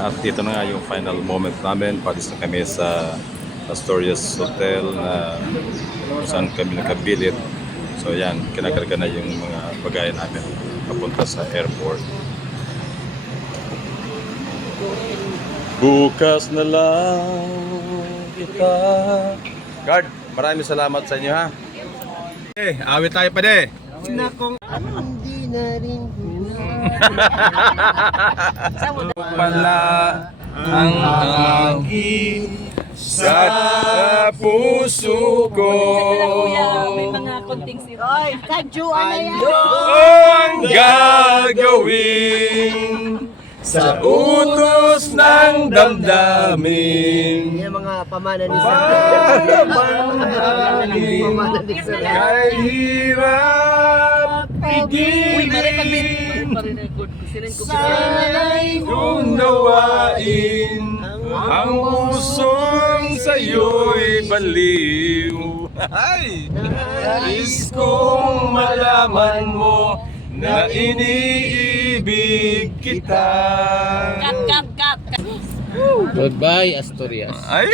At dito na nga yung final moment namin. Palis na kami sa Astorias Hotel na kung saan kami nakabilit. So yan, kinakarga na yung mga bagay namin papunta sa airport. Bukas na lang kita. Guard, maraming salamat sa inyo ha. Awit tayo pa de. Hindi na rin Pala ang angin sa puso ko. May mga konting siroy. Kadyoan na yan. Ang gagawin sa utos ng damdamin. Yung mga pamana ni Pamana kahit hirap Uy, mali pag pigilin. sinend ko Sana'y unawain ang pusong sa'yo'y baliw. Ay! Nais kong malaman mo na iniibig kita. cut. Goodbye, Asturias. Ay!